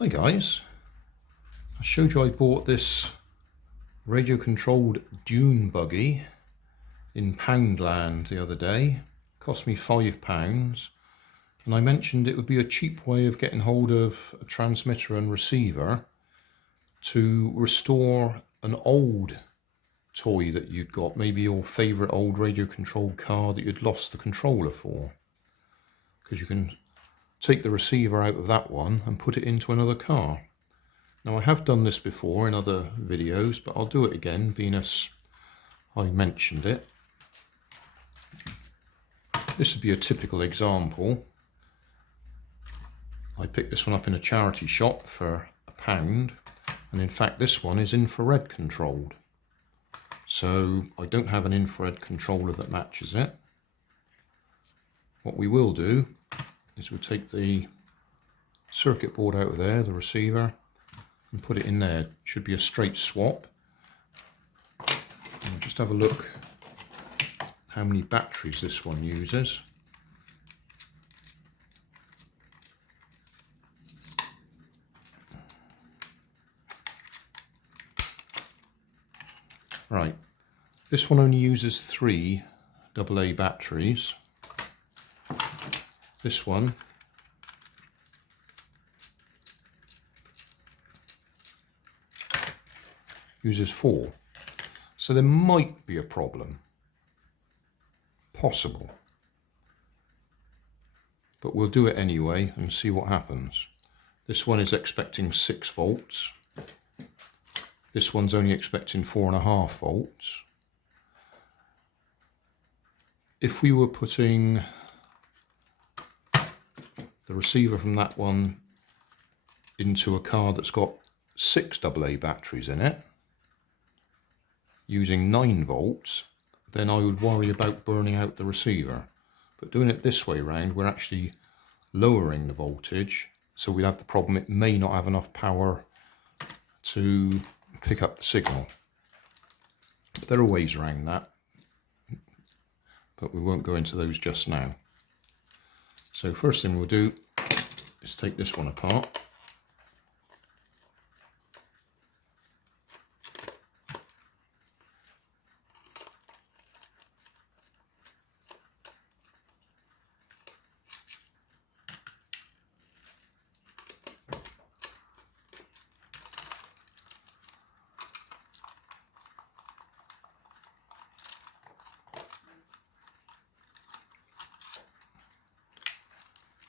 Hi guys, I showed you I bought this radio controlled dune buggy in Poundland the other day. It cost me £5, and I mentioned it would be a cheap way of getting hold of a transmitter and receiver to restore an old toy that you'd got, maybe your favourite old radio controlled car that you'd lost the controller for, because you can take the receiver out of that one and put it into another car. Now I have done this before in other videos, but I'll do it again, being as I mentioned it. This would be a typical example. I picked this one up in a charity shop for £1, and in fact this one is infrared controlled. So I don't have an infrared controller that matches it. What we will do is we'll take the circuit board out of there, the receiver, and put it in there. It should be a straight swap. And just have a look how many batteries this one uses. Right, this one only uses 3 AA batteries. This one uses 4. So there might be a problem. Possible. But we'll do it anyway and see what happens. This one is expecting 6 volts. This one's only expecting 4.5 volts. If we were putting the receiver from that one into a car that's got 6 AA batteries in it, using 9 volts, then I would worry about burning out the receiver. But doing it this way round, we're actually lowering the voltage, so we'll have the problem it may not have enough power to pick up the signal. There are ways around that, but we won't go into those just now. So first thing we'll do is take this one apart.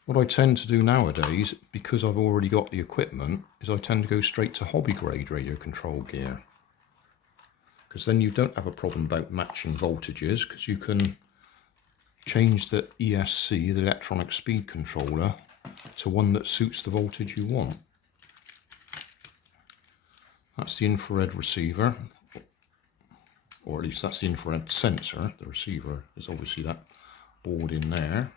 What I tend to do nowadays, because I've already got the equipment, is I tend to go straight to hobby grade radio control gear. Because then you don't have a problem about matching voltages, because you can change the ESC, the electronic speed controller, to one that suits the voltage you want. That's the infrared receiver, or at least that's the infrared sensor. The receiver is obviously that board in there.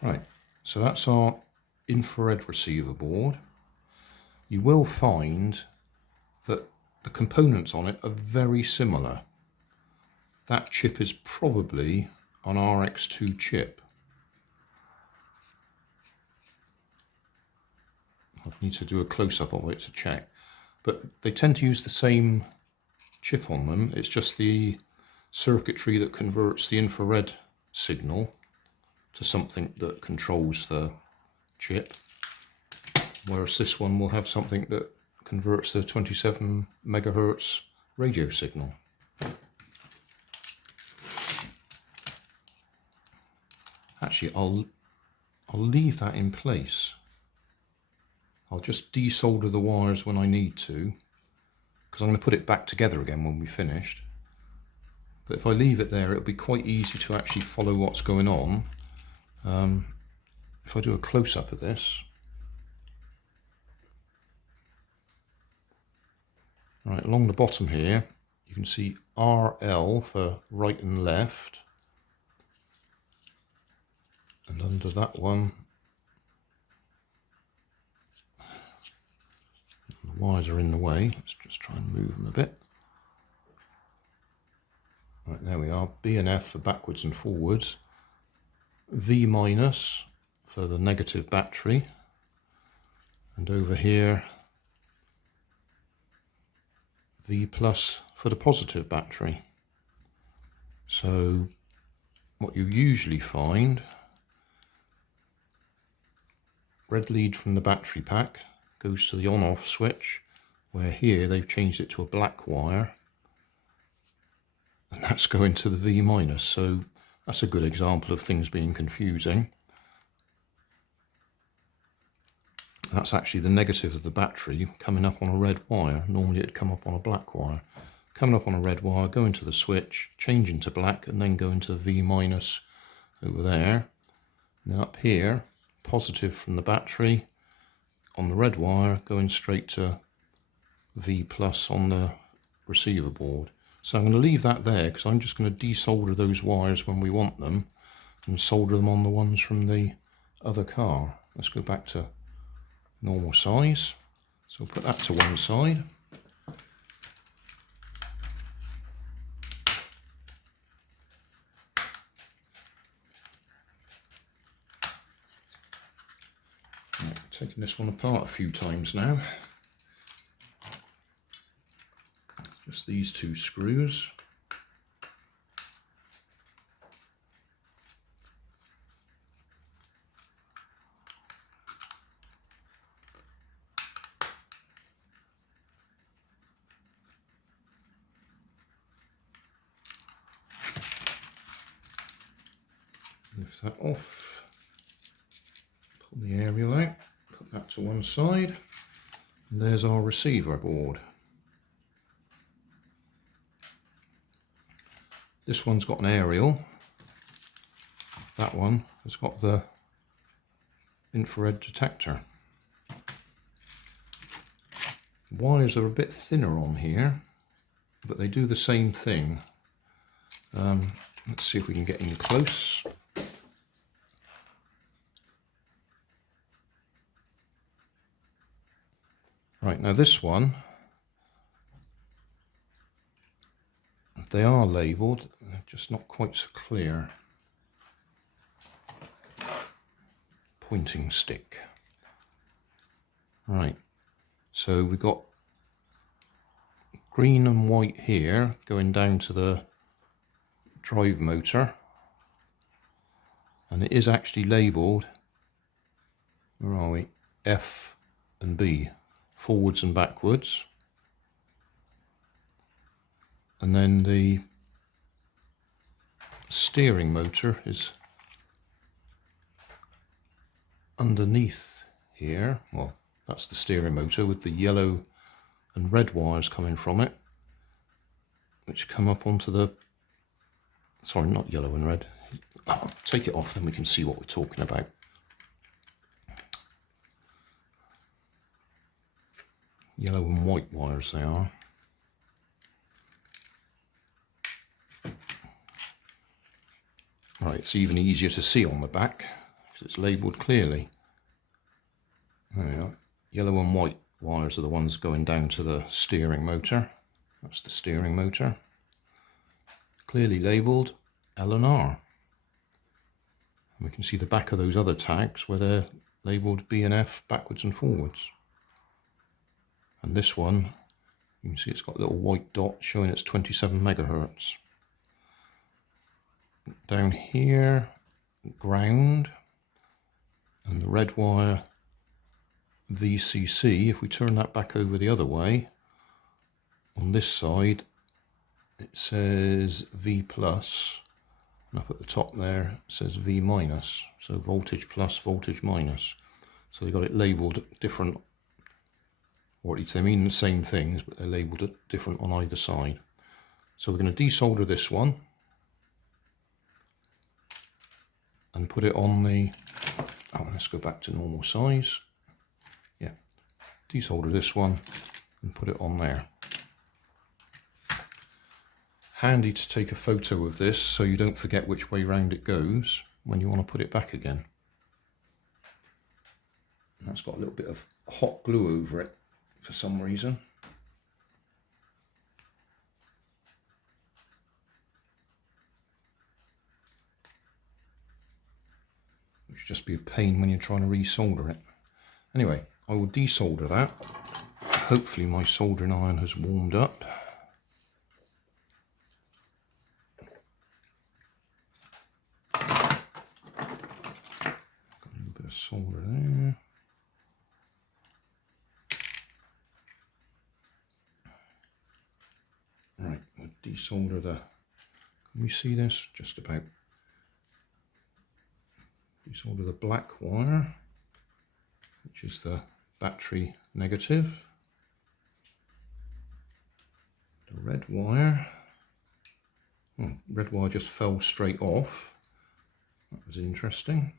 Right, so that's our infrared receiver board. You will find that the components on it are very similar. That chip is probably an RX2 chip. I need to do a close-up of it to check. But they tend to use the same chip on them. It's just the circuitry that converts the infrared signal to something that controls the chip, whereas this one will have something that converts the 27 megahertz radio signal. Actually, I'll leave that in place. I'll just desolder the wires when I need to, because I'm going to put it back together again when we've finished. But if I leave it there, it'll be quite easy to actually follow what's going on. If I do a close-up of this, right along the bottom here, you can see RL for right and left, and And under that one, the wires are in the way. Let's just try and move them a bit. Right, there we are. B and F for backwards and forwards. V minus for the negative battery. And over here, V plus for the positive battery. So what you usually find, red lead from the battery pack goes to the on-off switch, where here they've changed it to a black wire, and that's going to the V minus. So that's a good example of things being confusing. That's actually the negative of the battery coming up on a red wire. Normally it'd come up on a black wire. Coming up on a red wire, going to the switch, changing to black, and then going to V minus over there. And then up here, positive from the battery on the red wire, going straight to V plus on the receiver board. So I'm going to leave that there because I'm just going to desolder those wires when we want them and solder them on the ones from the other car. Let's go back to normal size. So we'll put that to one side. Right, taking this one apart a few times now. Just these two screws. Lift that off, pull the aerial out, put that to one side, and there's our receiver board. This one's got an aerial, that one has got the infrared detector. Wires are a bit thinner on here, but they do the same thing. Let's see if we can get in close. Right, now this one, they are labelled, they're just not quite so clear. Pointing stick. Right, so we've got green and white here going down to the drive motor, and it is actually labelled, where are we, F and B, forwards and backwards. And then the steering motor is underneath here. Well, that's the steering motor with the yellow and red wires coming from it, which come up onto the, sorry, not yellow and red. I'll take it off, then we can see what we're talking about. Yellow and white wires they are. Right, it's even easier to see on the back because it's labelled clearly. There we are. Yellow and white wires are the ones going down to the steering motor. That's the steering motor. Clearly labelled L and R. And we can see the back of those other tags where they're labelled B and F backwards and forwards. And this one, you can see it's got a little white dot showing it's 27 megahertz. Down here, ground, and the red wire VCC. If we turn that back over the other way, on this side it says V plus, and up at the top there it says V minus, so voltage plus, voltage minus. So they got it labelled different, or at least they mean the same things, but they're labelled different on either side. So we're going to desolder this one and put it on the, oh, let's go back to normal size. Yeah, desolder this one and put it on there. Handy to take a photo of this so you don't forget which way round it goes. when you want to put it back again. And that's got a little bit of hot glue over it for some reason. Which would just be a pain when you're trying to resolder it. Anyway, I will desolder that. Hopefully my soldering iron has warmed up. Got a little bit of solder there. Right, we'll desolder the, can we see this? Just about. Desolder the black wire, which is the battery negative. The red wire, oh, red wire just fell straight off. That was interesting.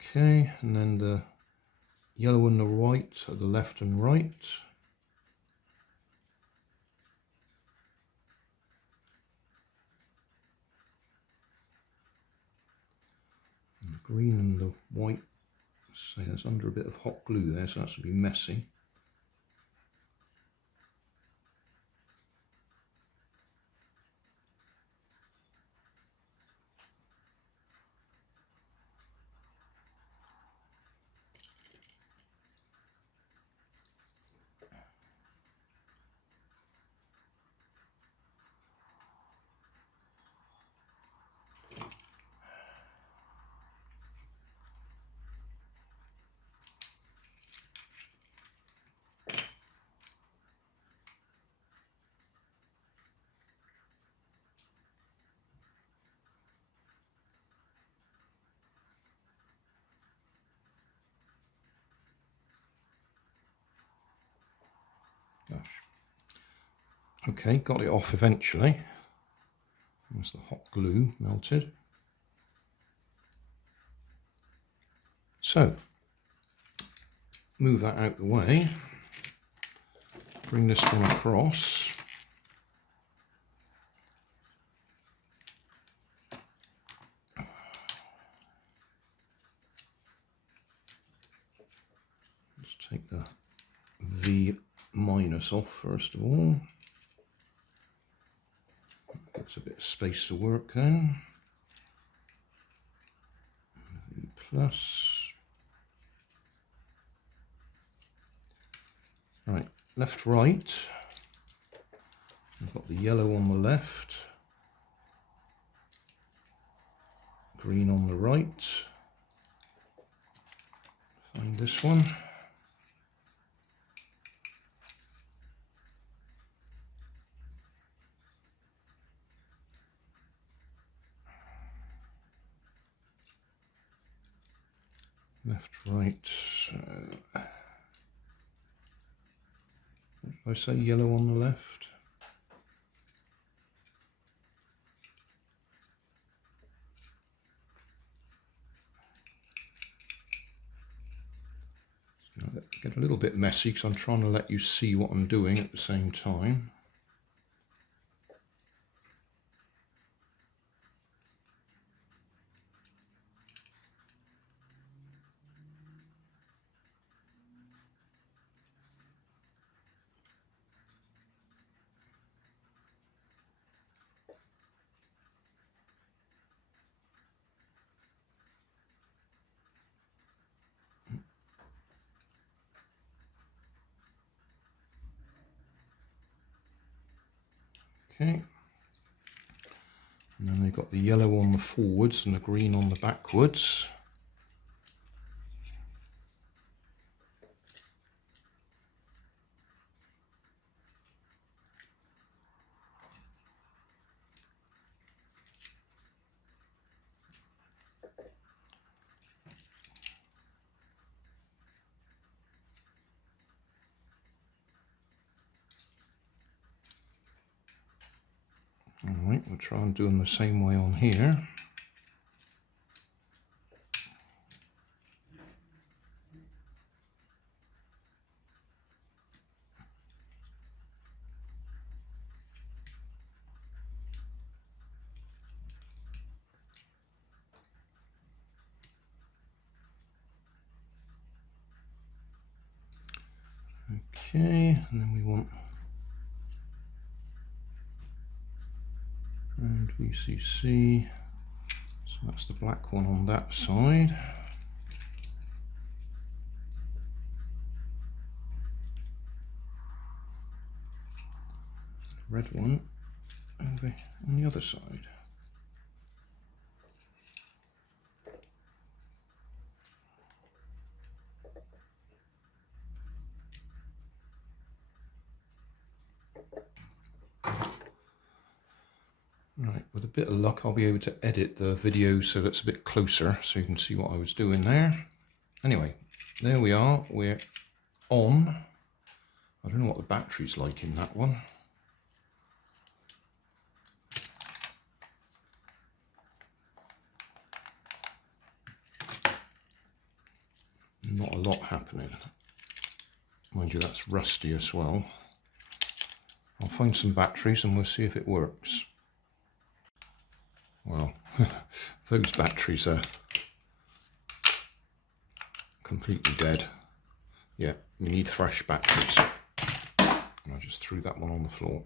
Okay, and then the yellow and the white are the left and right. And the green and the white, say there's under a bit of hot glue there, so that's going to be messy. Gosh. Okay, got it off eventually. There's the hot glue melted. So, move that out the way. Bring this one across. Let's take the V minus off first of all. Gives a bit of space to work then. V plus. Right, left, right. I've got the yellow on the left, green on the right. Find this one. Left, right. Did I say yellow on the left? It's going to get a little bit messy because I'm trying to let you see what I'm doing at the same time. Okay, and then they've got the yellow on the forwards and the green on the backwards. Alright, we'll try and do them the same way on here. Okay, and then we want ground VCC, so that's the black one on that side. Red one over on the other side. Right, with a bit of luck I'll be able to edit the video so that's a bit closer so you can see what I was doing there. Anyway, there we are, we're on. I don't know what the battery's like in that one. Not a lot happening. Mind you, that's rusty as well. I'll find some batteries and we'll see if it works. Well, those batteries are completely dead. Yeah, we need fresh batteries. And I just threw that one on the floor.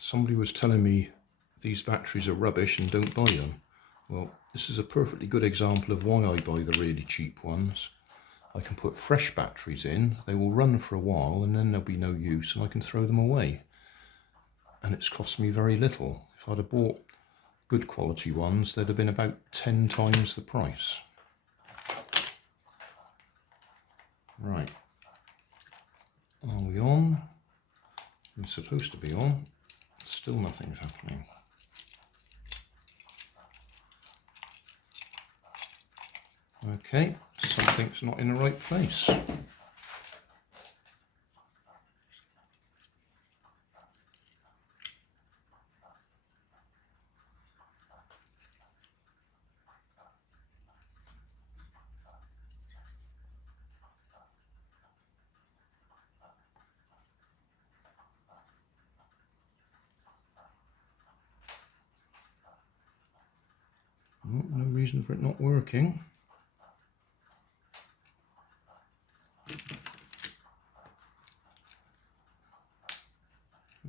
Somebody was telling me these batteries are rubbish and don't buy them. Well, this is a perfectly good example of why I buy the really cheap ones. I can put fresh batteries in, they will run for a while and then there'll be no use and I can throw them away. And it's cost me very little. If I'd have bought good quality ones, they'd have been about 10 times the price. Right. Are we on? We're supposed to be on. Still nothing's happening. Okay, something's not in the right place. Oh, no reason for it not working.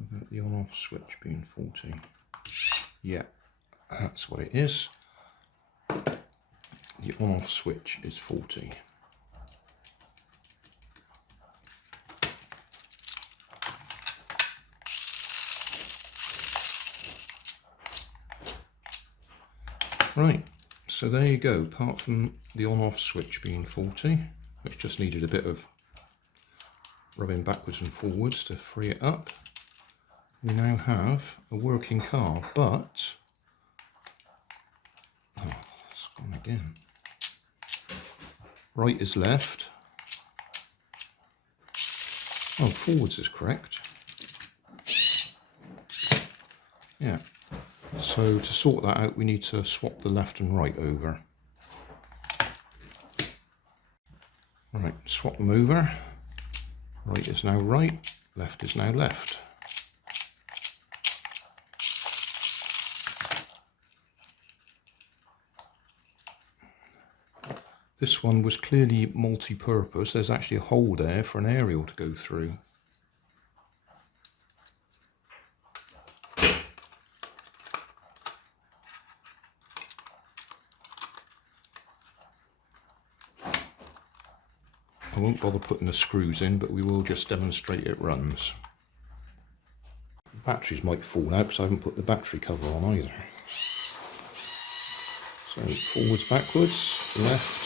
About the on-off switch being faulty. Yeah, that's what it is. The on-off switch is faulty. Right, so there you go. Apart from the on-off switch being faulty, which just needed a bit of rubbing backwards and forwards to free it up, we now have a working car, but oh, it's gone again. Right is left. Oh, forwards is correct. Yeah. So to sort that out, we need to swap the left and right over. Right, swap them over. Right is now right, left is now left. This one was clearly multi-purpose. There's actually a hole there for an aerial to go through. I won't bother putting the screws in, but we will just demonstrate it runs. The batteries might fall out because I haven't put the battery cover on either. So forwards, backwards, left.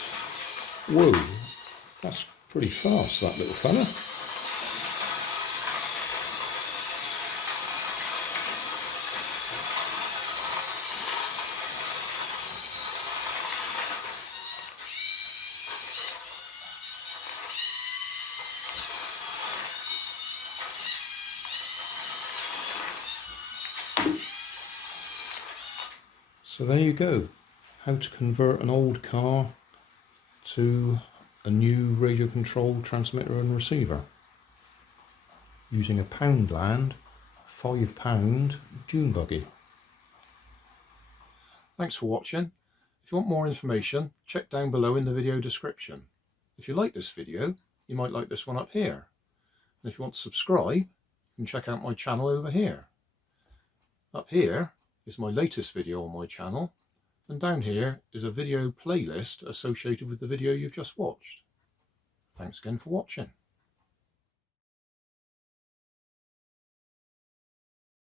Whoa, that's pretty fast, that little fella. So there you go, how to convert an old car to a new radio controlled transmitter and receiver using a Poundland £5 dune buggy. Thanks for watching. If you want more information, check down below in the video description. If you like this video, you might like this one up here. And if you want to subscribe, you can check out my channel over here. Up here is my latest video on my channel, and down here is a video playlist associated with the video you've just watched. Thanks again for watching.